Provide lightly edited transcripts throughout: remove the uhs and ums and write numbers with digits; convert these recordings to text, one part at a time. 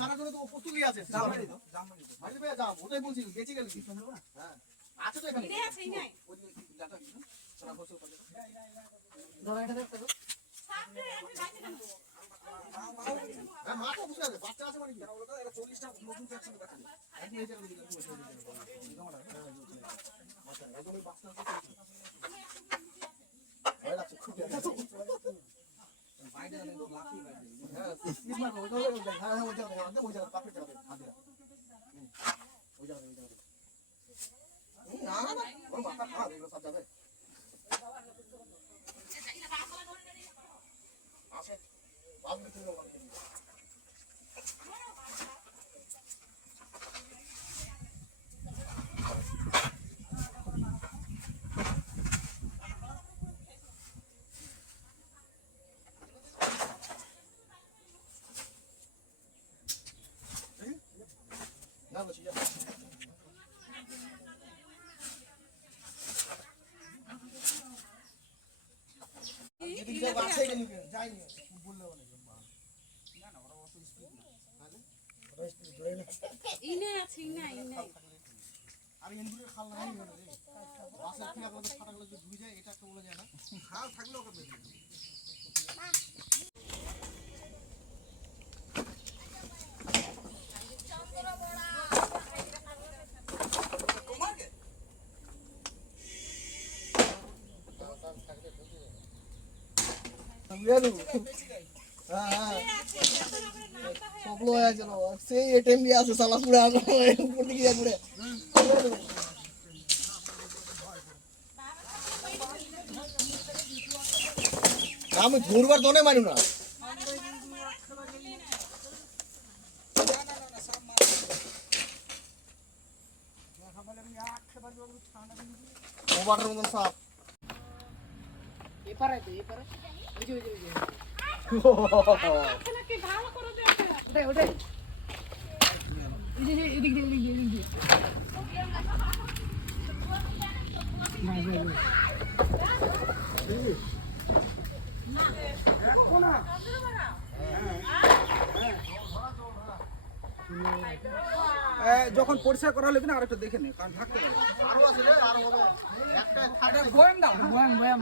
মারা করে তো প্রচুরই আছে বাড়ি পেয়ে যাও ওটাই বলছি গেছি গেল কি হ্যাঁ আছে তো এখানে আছে নাই ওই ডাটা কি সারা বছর পড়ে ধরো এটা দেখতে তো সামনে আমি বাইতে দেব হ্যাঁ মাথা বসে আছে বাচ্চা আছে মানে কি এটা 40টা নতুন একসাথে দেখা যায় আপনি এই জায়গায় দিলেন মাথা একদমই বাচ্চা আছে হয় আছে খুব আছে বাইরে আলে তো লাকি বাইরে হ্যাঁ স্পিড মারো ওই জায়গায় হ্যাঁ ওই জায়গায় একদম ওই জায়গায় পাপে যাবে হাতে ওই জায়গায় না না ওর মাথা খারাপ এগুলো সব যাবে আসে বাদ দিতে হবে না বসি যা এদিকে যাই বাসে গেলি যাইনি বললে বলে না না ওরা অত স্পিড না তাহলে ওরা স্পিড ধরে না ইনে আছে ইনে আর এনগুলো খাল নাই হলো রে বাসের কি আগলে ফাটাগুলো যে ধুই যায় এটা একটা বলা যায় না খাল থাকলেও করবে মা চন্দরা বড়া তোমাকে লিয়ালু হ্যাঁ হ্যাঁ সব লো হয়ে গেল সেই এটিএম দিয়ে আছে সালা পুরো উপর দিকে যায় পুরো আমি ঘুরবার দনে মানু না ওভারের মতন সাপ এপারে তো এপারে ওই যে আপনাকে ভালো করে দে ওঠে এদিক যখন পরিষ্কার করা হলে কিনা আরেকটা দেখে নে কারণ থাকতে পারে আরো আছে রে আরো হবে একটা থাকে বয়াম দাও বয়াম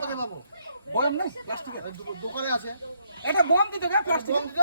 কোথায় পাবো বয়াম নেই প্লাস্টিকের দোকানে আছে এটা বয়াম দিতে গা প্লাস্টিক বয়াম দিতে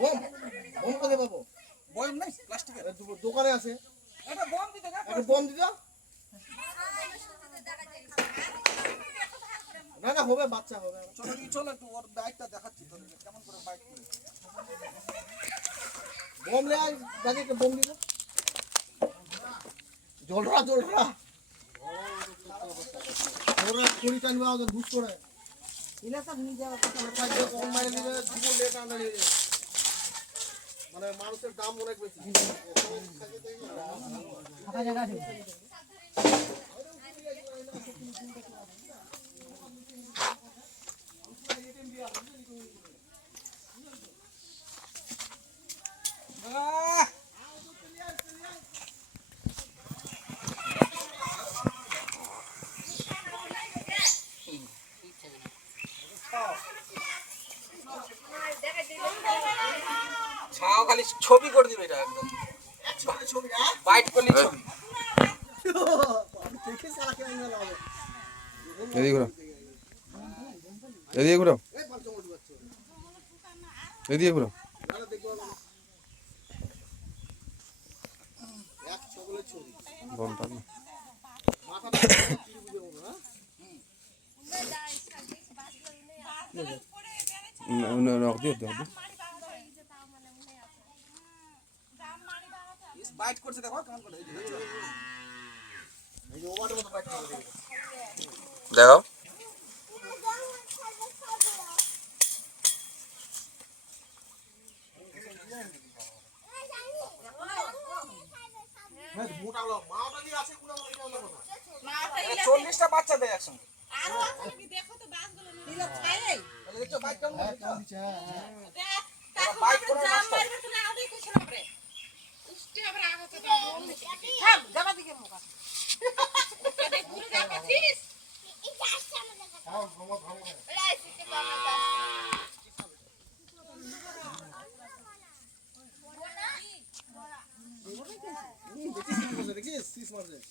বয়াম কোথায় পাবো বয়াম নেই প্লাস্টিকের দোকানে আছে এটা বয়াম দিতে গা এটা বয়াম দিতে না না হবে বাচ্চা হবে চলো একটু ওর বাইকটা দেখাচ্ছি তোদের কেমন করে বাইক করে বম লে আই দাদি কে বম দিল জলরা ওরা কুড়ি টানবে ওদের বুঝ করে ইলা সব নিয়ে যাওয়া কথা পাঁচটা কম মাইরে দিবে দুটো লেট আনতে নিয়ে যাবে মানে মানুষের দাম অনেক বেশি ফাঁকা জায়গা আছে ছাও খালি ছবি করে দিবে এটা একদম ছবি বাইট করলে ছবি দেখে সারা কেমন লাগে এদিকে ঘুরো এদিকে ঘুরো এক সকলের ছবি বলতাম না বাইট করছে দেখো কেমন করে এই যে ওভারের মতো বাইট করে দেখো মোটা হলো মাওটা দিয়ে আছে কোন কথা না 40টা বাচ্চা দেয় একসঙ্গে আরো আছে কি দেখো তো বাসগুলো নিলো খাই তাহলে দেখো বাইক কেমন দিচ্ছে হ্যাঁ বাইক করে জাম মারবে তো না আদে কিছু না রে উস্তে আবার আগতে থাম যাবা দিকে মুখা এটা পুরো যাচ্ছে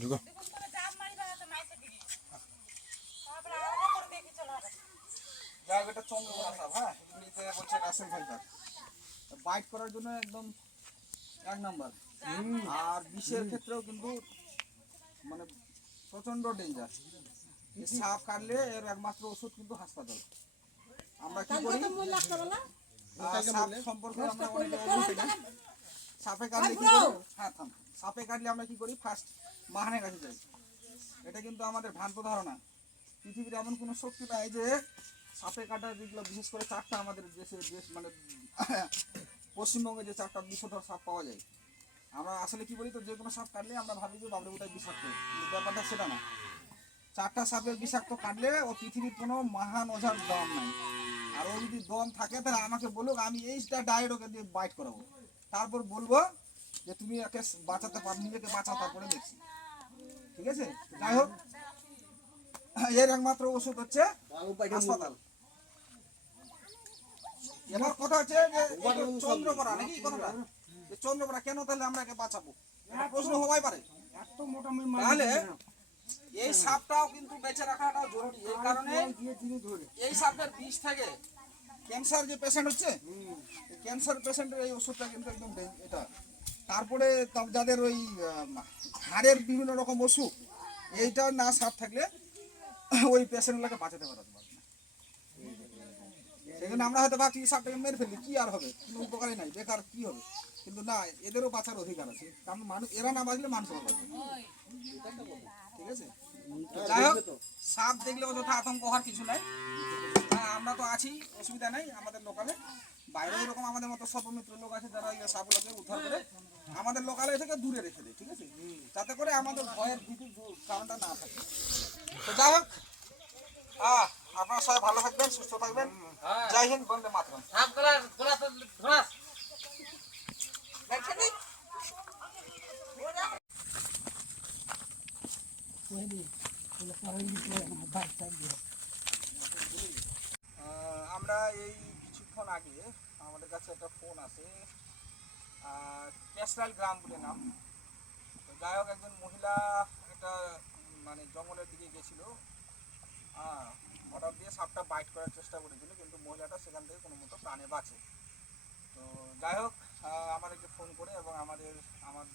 ঢুকো। যাই হোক, এটা চন্দ্রকোনা সাপ, হ্যাঁ, এমনিতে বলছে রাসেল ভাইপার। বাইট করার জন্য একদম এক নাম্বার। আর বিষের ক্ষেত্রেও কিন্তু মানে প্রচন্ড ডেঞ্জার। এই সাপ কাটলে এর একমাত্র ওষুধ কিন্তু হাসপাতাল। আমরা কি করি, সাপ সম্পর্কে আমরা অনেকে অভিজ্ঞ না। সাপে কাটলে কি করি, হ্যাঁ থাম, সাপে কাটলে আমরা কি করি, ফার্স্ট মাহানের কাছে যাই। এটা কিন্তু আমাদের ভ্রান্ত ধারণা। পৃথিবীর এমন কোনো শক্তি নাই যে সাপে কাটা, যেগুলো বিশেষ করে চারটা আমাদের দেশ মানে পশ্চিমবঙ্গে যে চারটা বিষধর সাপ পাওয়া যায়, আমরা আসলে কি বলি, তো যে কোনো সাপ কাটলে আমরা ভাবি যে বাবরে ওটাই বিষাক্ত, কিন্তু ব্যাপারটা সেটা না। চারটা সাপের বিষাক্ত কাটলে ও পৃথিবীর কোনো মহান ওঝার দম নাই। আর ও যদি দম থাকে তাহলে আমাকে বলুক, আমি এইটা ডাইরেক্ট ওকে দিয়ে বাইট করাবো, তারপর বলবো যে তুমি একে বাঁচাতে পার, নিজেকে বাঁচাও, তারপরে দেখছি। ঠিক আছে, যাই হোক, এর একমাত্র ওষুধ হচ্ছে হাসপাতাল। এবার কথা হচ্ছে যে চন্দ্রকোনা নাকি কোনটা, চন্দ্রকোনা কেন তাহলে আমরা একে বাঁচাবো, এটা প্রশ্ন হওয়াই পারে। তাহলে এই সাপটাও কিন্তু বেঁচে রাখাটাও জরুরি। এই কারণে এই সাপের বিষ থেকে ক্যান্সার যে পেশেন্ট হচ্ছে, ক্যান্সার পেশেন্টের এই ওষুধটা কিন্তু একদম এটা। তারপরে যাদের ওই হাড়ের বিভিন্ন রকম অসুখ, এইটা না সাপ থাকলে ওই পেশেন্টগুলোকে বাঁচাতে পারবে না। সেখানে আমরা হয়তো ভাবছি সাপটাকে মেরে ফেললি কি আর হবে, কোনো উপকারই নাই, বেকার কি হবে, কিন্তু না, এদেরও বাঁচার অধিকার আছে। কারণ মানুষ, এরা না বাঁচলে মানুষ বাঁচবে। ঠিক আছে, যাই হোক, সাপ দেখলে অযথা আতঙ্ক হওয়ার কিছু নাই। হ্যাঁ, আমরা তো আছি, অসুবিধা নাই। আমাদের লোকালে বাইরে এরকম আমাদের মতো সর্বমিত্র লোক আছে যারা এই সাপগুলোকে উদ্ধার করে আমাদের লোকালে থেকে দূরে রেখে দেয়। ঠিক আছে, যাতে করে আমাদের ভয়ের ভীতির কারণটা না থাকে। তো যাই হোক, আপনারা সবাই ভালো থাকবেন, সুস্থ থাকবেন। জয় হিন্দ, বন্দে মাতরম। আমরা এই কিছুক্ষণ আগে আমাদের কাছে একটা ফোন আছে, ক্যাস্ট্রাইল গ্রাম বলে নাম। তো যাই হোক, একজন মহিলা একটা মানে জঙ্গলের দিকে গেছিল, অর্ডার দিয়ে সাপটা বাইট করার চেষ্টা করেছিল, কিন্তু মহিলাটা সেখান থেকে কোনো মতো প্রাণে বাঁচে। তো যাই হোক, আমাদেরকে ফোন করে এবং আমাদের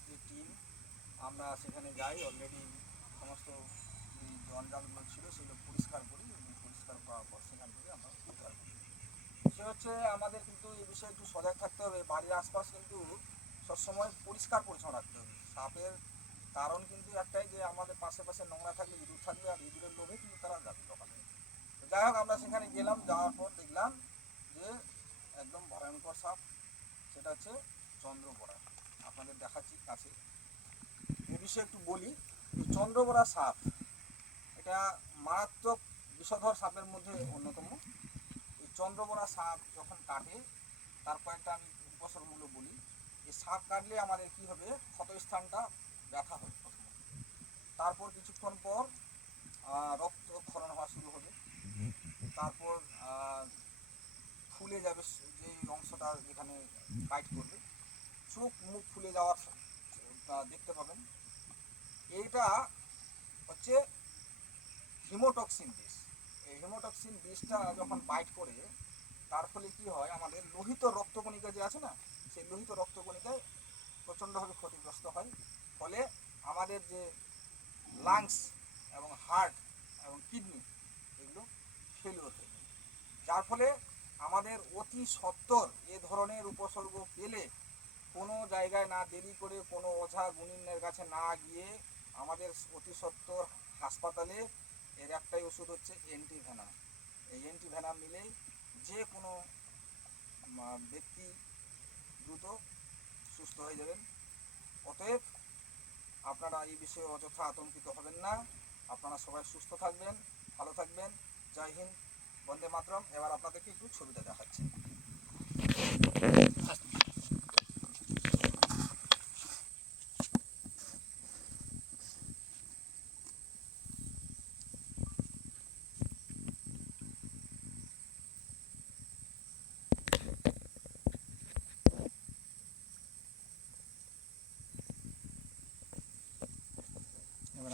যে টিম, আমরা সেখানে যাই। অলরেডি সমস্ত জঞ্জালগুলো ছিল সেগুলো পরিষ্কার করি, এবং পরিষ্কার করার পর সেখান থেকে আমরা উদ্ধার করি। বিষয় হচ্ছে আমাদের কিন্তু এই বিষয়ে একটু সজাগ থাকতে হবে। বাড়ির আশপাশ কিন্তু সবসময় পরিষ্কার পরিচ্ছন্ন রাখতে হবে। সাপের কারণ কিন্তু একটাই, যে আমাদের পাশে নোংরা থাকলে ইঁদুর থাকবে, আর ইঁদুরের লোভে কিন্তু তারা যাবে দোকানে। তো যাই হোক, আমরা সেখানে গেলাম, যাওয়ার পর দেখলাম যে একদম ভয়ঙ্কর সাপ, সেটা হচ্ছে চন্দ্রবোরা। আপনাদের দেখাচ্ছি কাছে, এ বিষয়ে একটু বলি। এই চন্দ্রবোরা সাপ এটা মারাত্মক বিষধর সাপের মধ্যে অন্যতম। এই চন্দ্রবোরা সাপ যখন কাটে, তার কয়েকটা আমি উপসর্গগুলো বলি। এই সাপ কাটলে আমাদের কি হবে, ক্ষতস্থানটা ব্যথা হবে প্রথমত, তারপর কিছুক্ষণ পর রক্তক্ষরণ হওয়া শুরু হবে, তারপর ফুলে যাবে যে অংশটা যেখানে বাইট করবে, চোখ মুখ ফুলে যাওয়ার দেখতে পাবেন। এইটা হচ্ছে হিমোটক্সিন বিষ। এই হিমোটক্সিন বিষটা যখন বাইট করে, তার ফলে কি হয়, আমাদের লোহিত রক্তকণিকা যে আছে না, সেই লোহিত রক্তকণিকায় প্রচণ্ডভাবে ক্ষতিগ্রস্ত হয়। ফলে আমাদের যে লাংস এবং হার্ট এবং কিডনি, এগুলো ফেলিওর হয়ে যায়। যার ফলে আমাদের অতি সত্বর এ ধরনের উপসর্গ পেলে কোনো জায়গায় না দেরি করে, কোনো ওঝা গুণিনের কাছে না গিয়ে, আমাদের অতি সত্বর হাসপাতালে এর একটাই ওষুধ হচ্ছে অ্যান্টিভেনাম। এই অ্যান্টিভেনাম নিলেই যে কোনো ব্যক্তি দ্রুত সুস্থ হয়ে যাবেন। অতএব আপনারা এই বিষয়ে অযথা আতঙ্কিত হবেন না। আপনারা সবাই সুস্থ থাকবেন, ভালো থাকবেন। জয় হিন্দ, বন্দে মাতরম। এবার আপনাদেরকে একটু ছবিটা দেখাচ্ছি।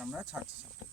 আমরা ছাড়ছি সব।